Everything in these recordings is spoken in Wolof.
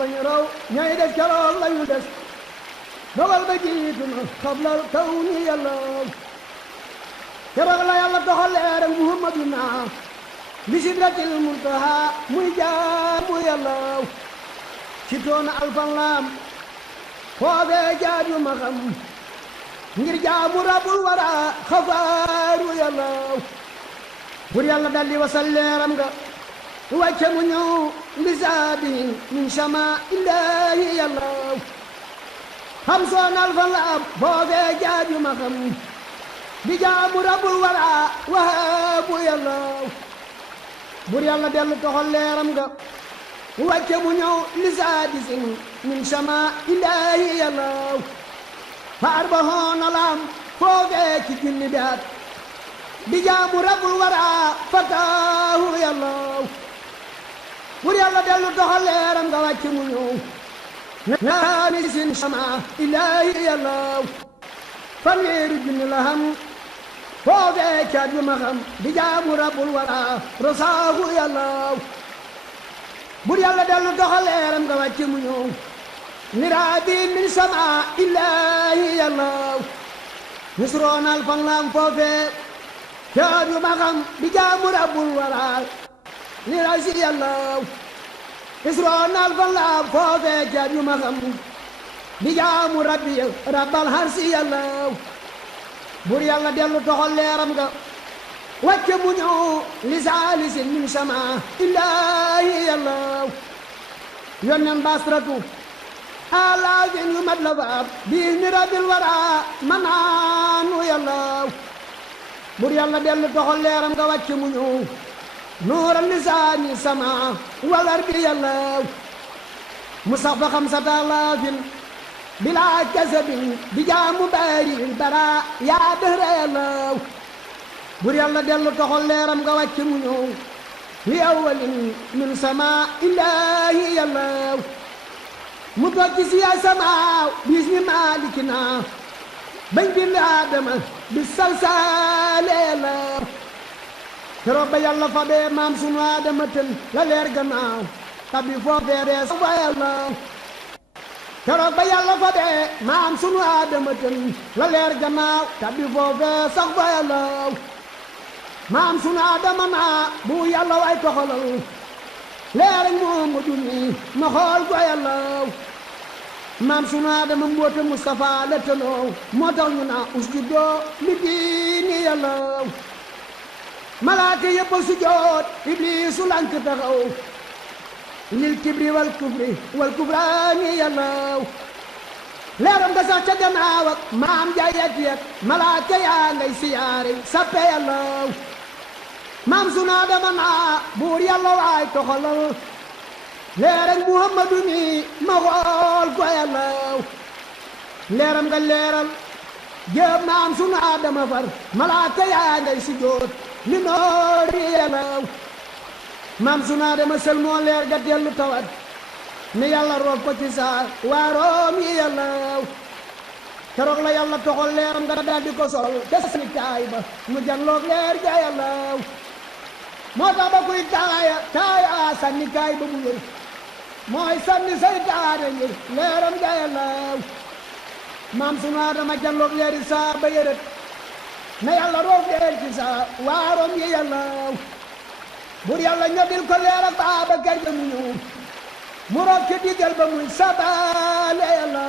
lañu raw ñay des keroog lañu des dogal ba jiitu na xablal kaw ni yàlla keroog la yàlla doxal leeral muhammaduna li sidratil muntaha muy jaamu yàlla ci toona alfan laam foofee jaaju ma xam ngir jaamu rabbul wara xafaaru yàlla bur yàlla daldi wasal leeram nga wàcce mu ñëw li saabi min sama illaahi yàlla xam soon alfan laam foofee jaaju ma xam di jaamu rabbul wara wahaabu yàlla bur yàlla dellu toxal leeram nga wàcce mu ñëw li saadisin min sama illaahi yàlla fa arbahoona laam foofee ci junni bi at di jaamu rabbul wara fataahu yàlla bur yàlla dellu toxal leeram nga wàcce mu ñëw naani sin sama illaahi yàlla fanweeri junni la xam foofee caat yu ma xam di jaamu rabbul wara rosaahu yàlla bur yàlla dellu doxal leeram nga wàcce mu ñëw niraabi min sama illaahi yàlla nisroonal fan laam foofee caat yu ma xam di jaamu rabbul wara niraasi yàlla nisroonal fan laam foofee caat yu ma xam di jaamu rabbi rabbal harsi yàlla bur yàlla dellu toxal leeram nga wàcce mu ñëw li saalisin min sama illaahi yàlla yonnen basratu alaafin yu mat la faab bii ni rabbil wara manaanu yàlla bur yàlla dellu toxal leeram nga wàcce mu ñëw nuural lisaani sama walar bi yàlla mu sax fa xamsata alaafin bilaa kasabin di jaamu baaril bara yaa dëhra yàlla bur yàlla dellu toxal leeram nga wàcce mu ñëw li awwalin min sama illaahi yàlla mu tokki si yaay sama bis ni maalikina bañ bind aadama bi salsaale yàlla keroog ba yàlla fa bee maam sunu aadama tën la leer gannaaw tabi foofee rees fa yàlla keroog ba yàlla fa bee maam sunu aadama tën la leer gannaaw tabi foofee sax fa yàlla maam sunu aadama naa bu yàlla way toxalal leer ak Muhammadu mi ma xool ko yàlla maam sunu aadama mboote Mustafa la tënoo moo tax ñu naa usjudoo li diini yàlla malaaka yëpp a sujoot ibliisu lank taxaw lil kibri wal kufri wal kufraani yàlla leeram nga sax ca gannaaw ak maam jaayet yet malaaka yaa ngay siyaare sappe yàlla maam sunu aadama naa buur yàlla waay toxalal leer ak Muhammadu mi ma xool ko yàlla leeram nga leeral jéem maam sunu aadama far malaaka yaa ngay sujoot li noori yàlla maam sunu aadama sel moo leer ga dellu tawat ne yàlla roof ko ci saa waaroom yi yàlla keroog la yàlla toxal leeram nga daal di ko sol ca sani kaay ba mu janloog leer ga yàlla moo tax ba kuy taaya sànni kaay ba mu wér mooy sànni say taare ngir leeram ga yàlla maam sunu aadama janloog leeri saa ba yërët na yàlla roof leer ci saa waaroom yi yàlla bur yàlla ñodil ko leer ak Baabakar ba mu ñëw mu roog ci diggal ba muy sabaale yàlla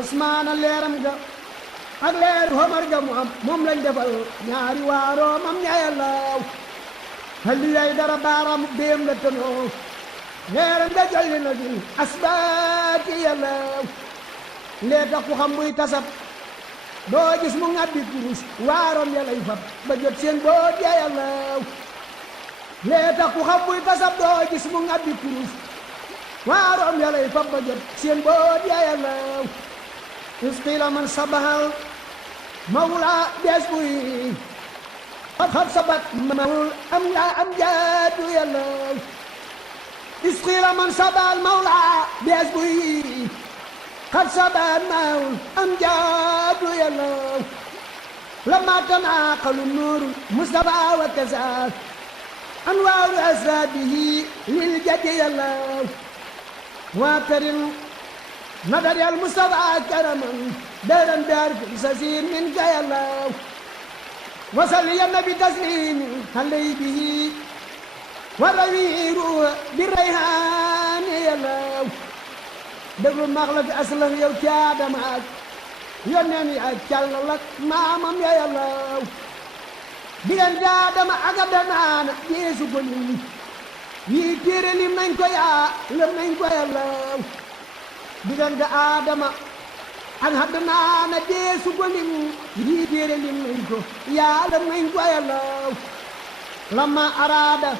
Usmaana leeram ga ak leeru Omar ga mu am moom lañ defal ñaari waaroom am ña yàlla halli yay dara baaraam déem la tënoo leeram ga jolli na fi asbaati yàlla lee tax ku xam muy tasab doo gis mu ngàbbi kurus waaroom ya lay fab ba jot seen boot ya yàlla lee tax ku xam muy tasab doo gis mu ngàbbi kurus waaroom ya lay fab ba jot seen boot ya yàlla isqila man sabahal mawla bees buy xat sabat mawul am la am jaadu yàlla isqila man sabahal mawla bees buy xat sabat mawul am jaadu yàlla lama tanaqalu nuuru mustafa wa kasaaf anwaaru asrabihi lil jadi yàlla واكرم نظر المصطفى كرما دارا دار في سسير منك يا الله وصل يا النبي تسليم علي به والروير بالريحان يا الله دبر مغلق أسلم يا كادمات يونني أكللك مامم يا الله digan jaadama aga danaana yeesu ko lim yi téere lim nañ ko yaa lëm nañ ko yàllaw digan ga aadama ak haddanaana yeesu ko lim yi téere lim nañ ko yaa lëm nañ ko yàllaw lamma araada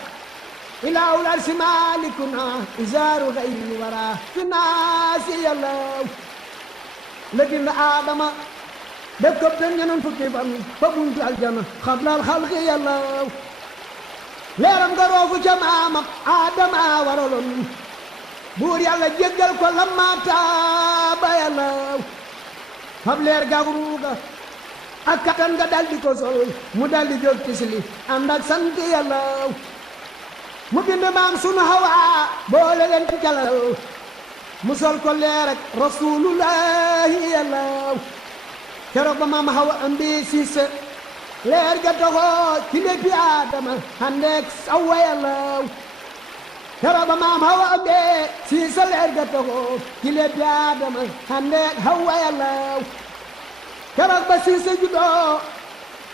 ilaahul arsi maalikuna izaaru xayri wara fi naasi yàllaw la dind aadama def ko te ñenoon fukki fan fa buntu aljana xablal xalqi yàllaw leeram nga roofu ca maamam aadama waraloon buur yàlla jéggal ko lamma taaba yàllaw fab leer gaag ruuga ak kattan nga daldi ko sol mu daldi jóg tisli ànd ak sant yàllaw mu bind maam sunu hawa boole leen ci jalal mu sol ko leer ak rasulullahi yàllaw keroog ba maam Hawa ambi siise leer ga toxoo ci léppi Aadama handeek Awa yàllaw keroog ba maam Hawa ambi siise leer ga toxoo ci léppi Aadama handeek Hawa yàllaw keroog ba siise juddoo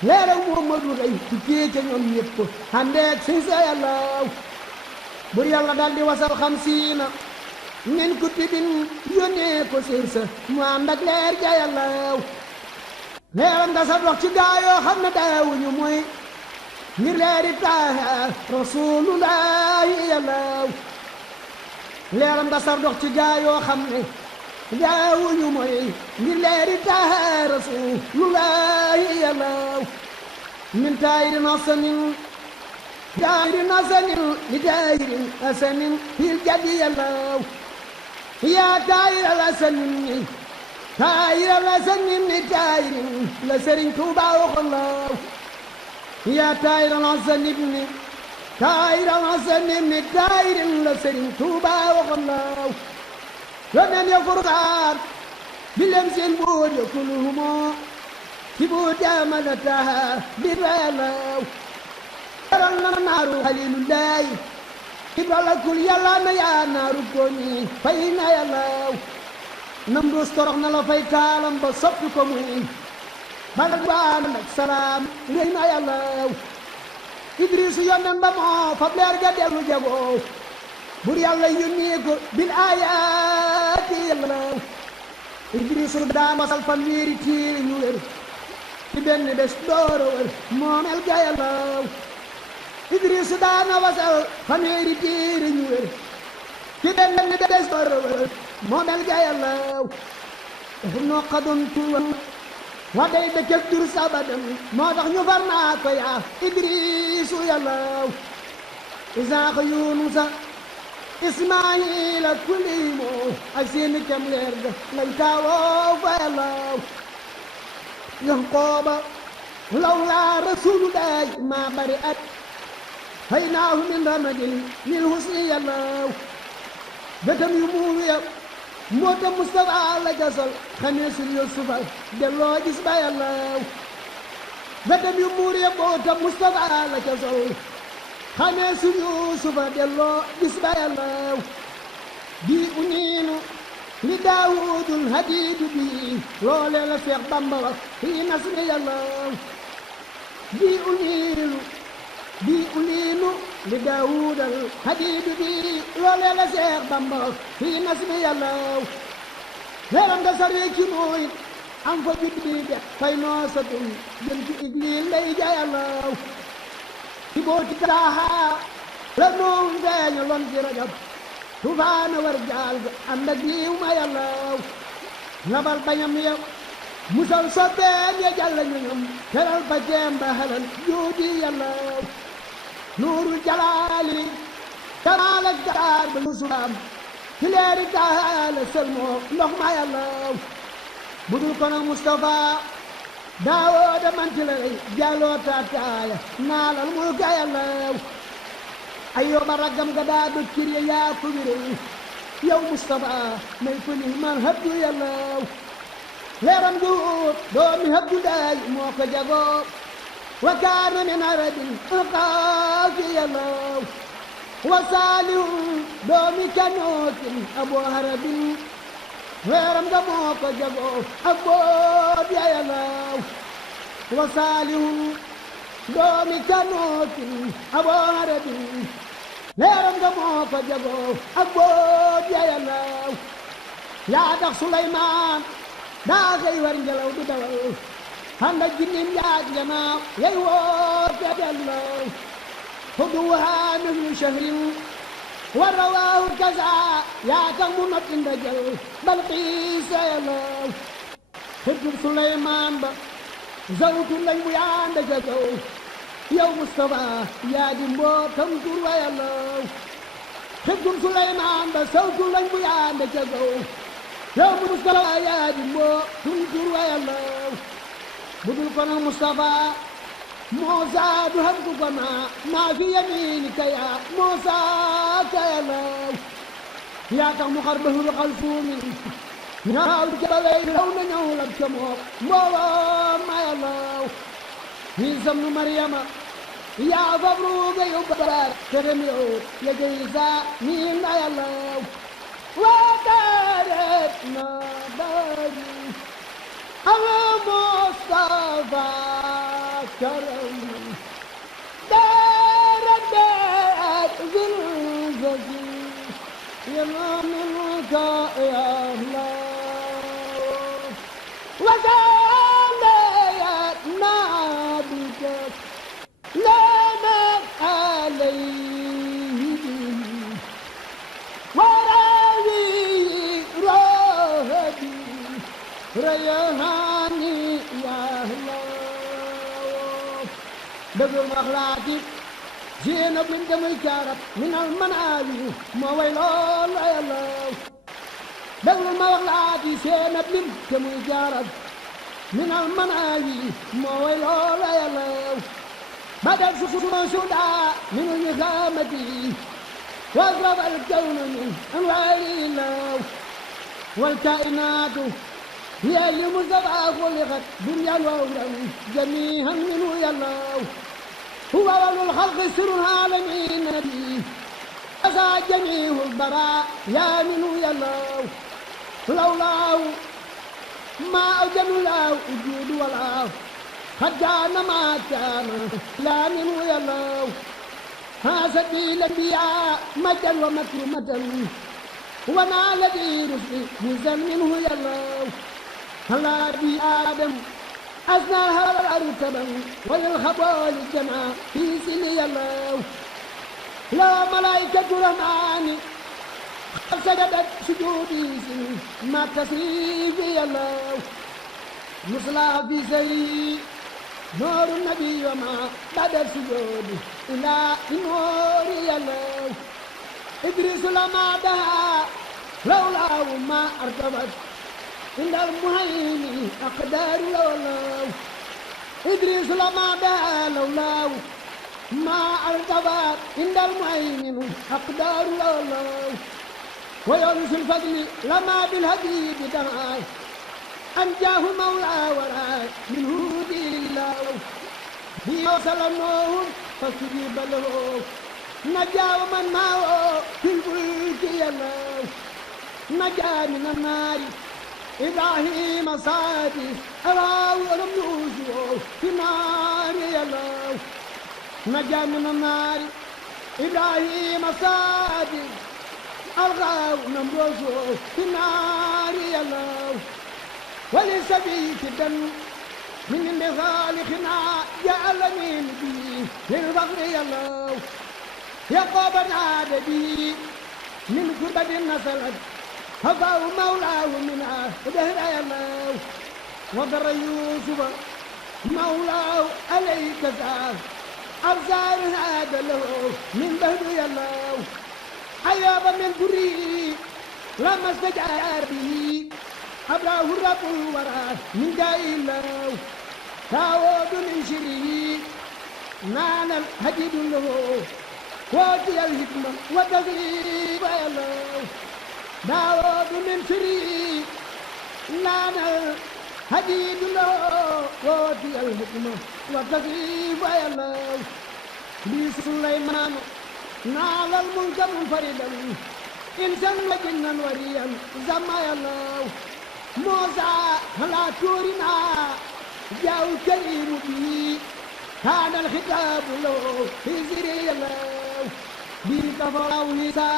leer ak Muhammadu rey ci kii ca ñoom ñépp handeek siise yàllaw bur yàlla daldi wasal xamsiina min kutubin yónnee ko siise mu ànd ak leer ja yàllaw leeram nga sa dox ci gaayoo xam ne daawuñu mooy ngir leeri taaha rasulullahi yàllaw leeram nga sa dox ci gaayoo xam ne daawuñu mooy ngir leeri taaha rasulullahi yàllaw min taayirin hasanin li taayirin hasanin fil jadi yàllaw yaa taayiral hasanin taayira la sanin ni taayirin la Sëriñ Tuuba waxoon laaw yaa taayira la sanin ni taayira la sanin ni taayirin la Sëriñ Tuuba waxoon laaw yoneen ya furqaan bi lem seen buur ya kuluhumoo ci buur jaamana taha bi reelaaw yaral na naaru xalilullaahi ibrala kul yàlla na yaa naaru kooni fay na yàllaaw nam duus torox na la fay taalam ba soppi ko muy balak baan ak salaam réy na yàllaw idrisu yonnen ba moo fab leer ga dellu jagoo bur yàlla yónnee ko bil aayaati yàllaw idrisu daan wasal fanweeri tiiri ñu wér ci benn bés dooro wér moomel ga yàllaw idrisu daan wasal fanweeri tiiri ñu wér ci benn bés dooro wér moomel ga yàllaw noo xadon tuwan wa day dëkkëg dur sabadam moo tax ñu far naa ko yaa idrisu yàllaw isaaxa yunusa ismaila kulimo ak seeni kem leer ga lañ taawoo fa yàllaw yanqooba lawlaa rasulullahi maa bari at hay naahu min ramadin lil husni yàllaw bëtam yu muuru ya mboota Mustafa la jasal xamee sur Yusufa delloo gis ba yàllaw bëtam yu muuru ya mboota Mustafa la jasal xamee sur Yusufa delloo gis ba yàllaw bii uniinu li Daawudul hadiidu bii loolee la Seex Bamba wax fii nasmi yàllaw bii uliinu li Daawudal hadiidu bii loolee la Seex Bamba wax fii nasmi yàllaw leeram nga sarwee ci mooy am fa judd bi de fay noo sa dun jëm ci igliil lay ja yàllaw ci booti taaha la noon feeña lon ci rajab tufaana war jaal ga ànd ak diiw ma yàllaw labal bañam ya musal soppeem ya jàlla ñoñom teral ba jeem ba halal juudi yàllaw nuurul jalaali kamaal ak jaar ba musulam ci leeri taala sëlmoo ndox ma yàllaw budul kono Mustafa Daawuda manti lay jàlloo taataaya naalal mulka yàllaw Ayyuba raggam ga daa doj kir ya yaa ko wirey yow Mustafa may ko ni man habdu yàllaw leeram juut doomi habdu daay moo ko jagoo wa kaana min arabin alqaafi yàllaw wa saalihun doomi kanootin aboo harabin leeram ga moo ko jagoo ak boot ya yàllaw wa saalihun doomi kanootin aboo harabin leeram nga moo ko jagoo ak boot ya yàllaw yaa tax Suleymaan daa xëy war ngelaw di dawal ànd ak jinnim yaag njanaaw yey woote yàllaw xuduwaa mislu shahrin wa rawaahu kaza yaa tax mu not inda jal Balqiis ya yàllaw xëjub Suleymaan ba zawtu lañ bu yaanda ca kaw yow Mustafa yaa di mbootam tur wa yàllaw xëjub Suleymaan ba zawtu lañ bu yaanda ca kaw yow Mustafa yaa di mbootam tur wa yàllaw budul kono Mustafa Muusaa du xam ku ko maa fi yamiinika yaa Muusaa ka yàllaw yaa tax mu xar bahru xalsuumin ñaaw jabawey law na ñëw lab ca mook mbooloo ma yàllaw Iisa bnu Maryama yaa fab ruuga yow baar terem yow ya jeysa nii nga yàllaw waa daaret na daari ala Mustafa karam daaret zilzati yamanuka ya Allah وزالت نابك لامت عليه وراوي رهبي ريهاني يا الله دبر مخلاتي زينب من دم الكارب من المناوي ما ويلون يا الله دبر مخلاتي زينب من دم الكارب من المناوي ما ويلون يا الله بدل سودا من النغامة واضرب الكون من انوار الله والكائنات هي اللي مزرعة خلقت دنيا وأخرى جميعا منه يا الله هو أول الخلق سر العالمين نبي أسى جميع البراء يا منه يا الله لولاه ما أوجد له وجود ولا قد كان ما كان لا منه يا الله هذا الأنبياء مجدا ومكرمة وما الذي رسل جزا منه يا الله هلا بي آدم أثناها الأرتبا وللخبال الجمع في سني الله لا ملائكة الرحمن سجدت سجودي ما تسريف يا الله مصلى في سري نور النبي وما بعد السجود إلى نور يا الله إدريس لما دعا لولاه ما ارتبت عند المهيمن أقدار لولاه إدريس لما دعا لولاه ما ارتبت عند المهيمن أقدار لولاه ويونس الفضل لما بالهديد دعا أنجاه مولى وراه من هود الله بيوصل النور فاستجيب له نجا من معه في الفلك يا الله نجا من النار إبراهيم صادق أراه ولم يوزه في النار يا الله نجا من النار إبراهيم صادق أراه ولم يوزه في النار يا الله ولسبيك الدم من خالقنا جعلني به للفقر يا الله يقوب نادى به من كربة نسلت هفاه مولاه منها دهر يا الله وضر يوسف مولاه عليك زار أبزار هذا له من بهد يا الله حياب من بري لما استجار به أبراه الرب الورى من داء الله داود من شره نال الحديد له وادي الحكمة والتغريب يا الله داود من سري نال الحديد له وأوتي الحكمة والتكليف يا الله بسليمان نال الملك منفردا إنسان وجنا وريا زما يا الله موسى على تورنا جاء الكريم به كان الخطاب له في زري الله به كفر عيسى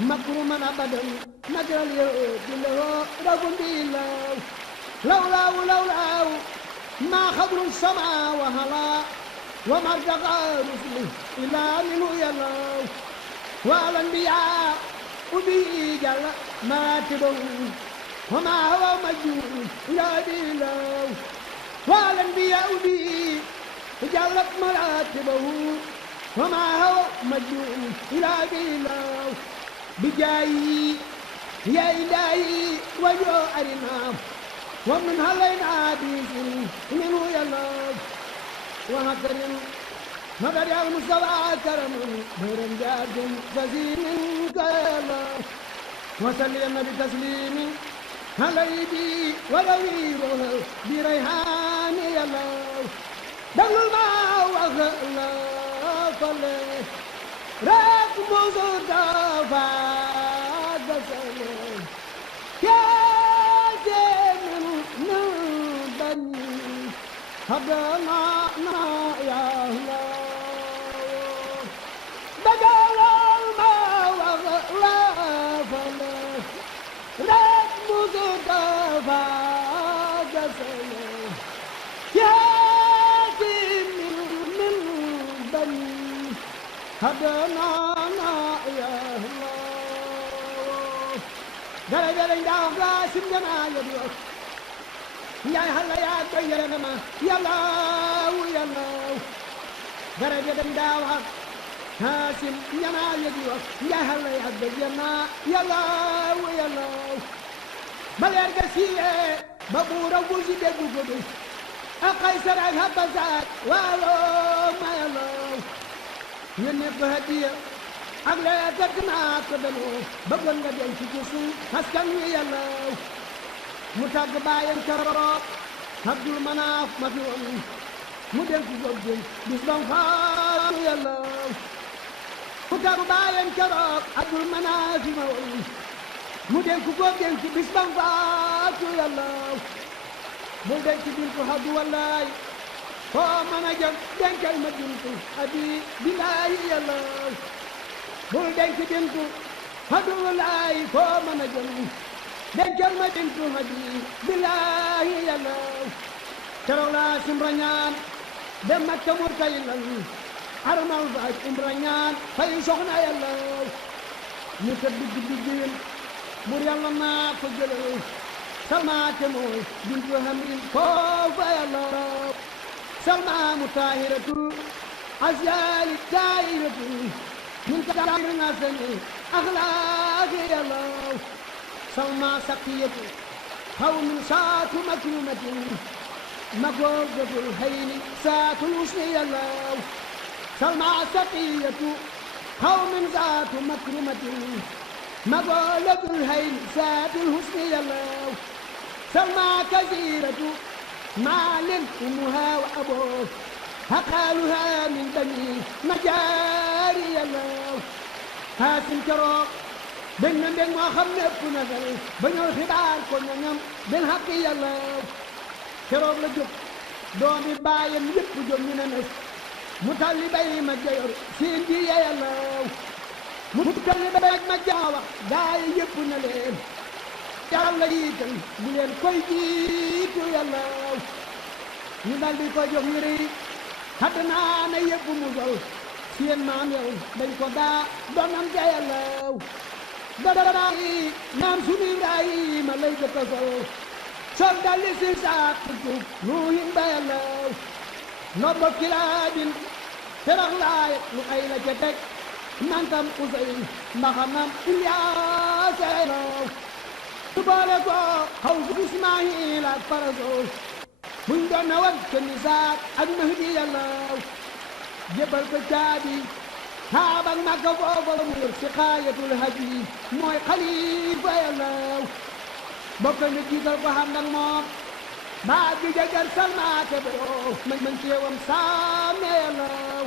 مكرما أبدا مكر اليهود له رب الله لولا ما خبر السماء وهلا وما ارتقى رسله إلا منه يا الله والأنبياء وبه جل مراتبه وما هو مجنون إلا بالله والأنبياء به جلت مراتبه وما هو مجنون إلا بالله بجاي يا إلهي وجو أرنا ومن هلين عابيس منه يا الله وهكذا مدر يا المصطفى كرم بيرم جاد جزيل منك يا الله وسلم النبي تسليم هليدي ولويره بريحان يا الله دل الماء وغلا فلي راك مصطفى دسلي يا جميل بني هدنا يا الله بدل الماء وغلا فلي راك مصطفى دسلي يا جميل بني هدنا يا الله درجة دعوة سمجنا يدوك يا هلا يا طيرنا ما يا الله يا الله درجة دعوة هاسم ينا يدوك يا هلا يا طيرنا يا الله يا الله بلير قسيه بابورا وزي دغدو اقيسر هبزات والو ما يا الله ينك هديه ak lee dëgg naa ko dañoo bëggoon nga denc ci suuf askan wi yàlla mu tàgg bàyyam keroog Abdul Manaaf ma fi woon mu denc ko jën bis bam faatu yàlla mu tàgg bàyyam keroog Abdul Manaaf ma woon mu denc ko jën bis bam faatu yàlla mu denc bintu Abdu wallaay foo mën a jëm denkal ma bintu abi billaahi yàlla bul denc bintu Abdu wallaay foo mën a jëm denkal ma bintu abi billaahi yàlla keroog laa simra ñaan dem Makka Murtaylan armal faaj umra ñaan fay soxna yàlla ñu tëdd guddi giwén bur yàlla naa ko jëlal salmaate mooy bintu hamrin foofa yàlla salmaamu taahiratul asyaali taahiratul min taahir nasani axlaaqi yàlla salma saqiyatu xawmin saatu makrumatin magoogatul hayni saatul husni yàlla salma saqiyatu xawmin saatu makrumatin magoogatul hayni saatul husni yàlla salma kasiratu maalin umuha wa aboo haqaaluha min bani najaari yàlla haasim keroog dañ na ndég moo xam ne ëpp na dal ba ñëw xibaar ko ñoñam den xaqi yàlla keroog la jóg doomi baayam yëpp jóg ñu ne nes mu talli bay ma jayor siin ji ya yàlla mu talli bay ma jaawax gaay yëpp na leen yàlla jiital bu leen koy jiitu yàlla ñu dal di ko jox yére yi xadd naa ne yëpp mu sol seen maam yow dañ ko daa doonam ja yàlla dara yi maam sunu Ibrahima lay jëkk a sol dal di si saak tub nuuhin ba yàlla nobbo kilaabin terax laay lu ay la ca teg nantam usay mbaxanam Ilyaasa su boole ko xaw su Ismaayil ak parasool buñ doon na wan kenn saak ak Mahdi yàlla jébal ko caabi kaabak Makka foofa la mu yor si xaayatul haji mooy xalifa yàllaw bokk na jiital ko xam nag moom baa bi jagar salmaate boo man teewam saame yàllaw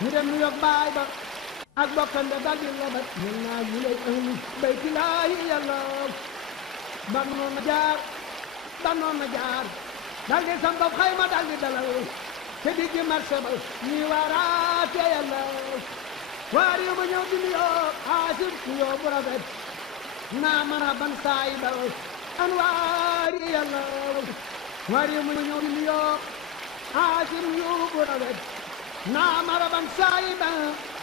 ñu dem nu yokk baay ba ak bokkam ba daldi labat ñun naa ñu lay ahlu baytillaahi yàllaw ba noon na jaar daldi sambab xayma daldi dalal te diggi marché ba ñuy waaraate yàllaw waar yu ba ñëw di nuyoo xaasib nuyoo bu rafet naa marhaban saayibal anwaari yàllaw waar yu ba ñëw di nuyoo xaasib nuyoo bu rafet naa marhaban saayibal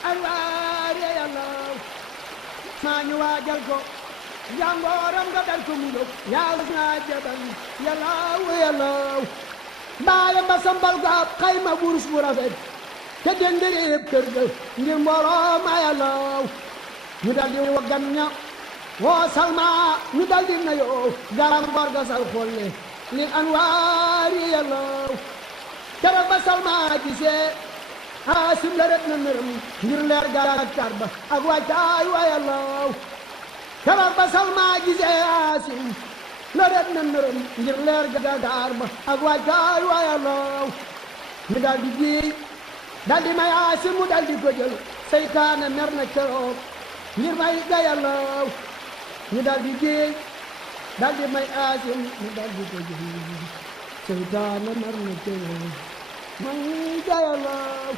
anwaari yàllaw saa ñu waajal ko jàngooram nga dar ko mu jóg yàlla naa jabal yàllaw baayam ba sambal ko ab xayma wurus bu rafet te dendéréeb kër ga ngir mbooloo ma yàllaw ñu dal di wa gan ña woo salma ñu dal di na yoo garam ngor ga sal xolle lil anwaari yàllaw keroog ba salma gisee Haasim la ret na nërëm ngir leer ga ak tar ba ak waajtaay wa yàllaw keroog ba salma gisee Haasim la ret na nërëm ngir leer ga ak tar ba ak waajtaay wa yàllaw ñu dal di jiy daldi may Haasim mu daldi ko jël seytaane mer na keroog ngir may ga yàllaw ñu daldi jéey daldi may Haasim mu daldi ko jël seytaane mer na keroog may ga yàllaw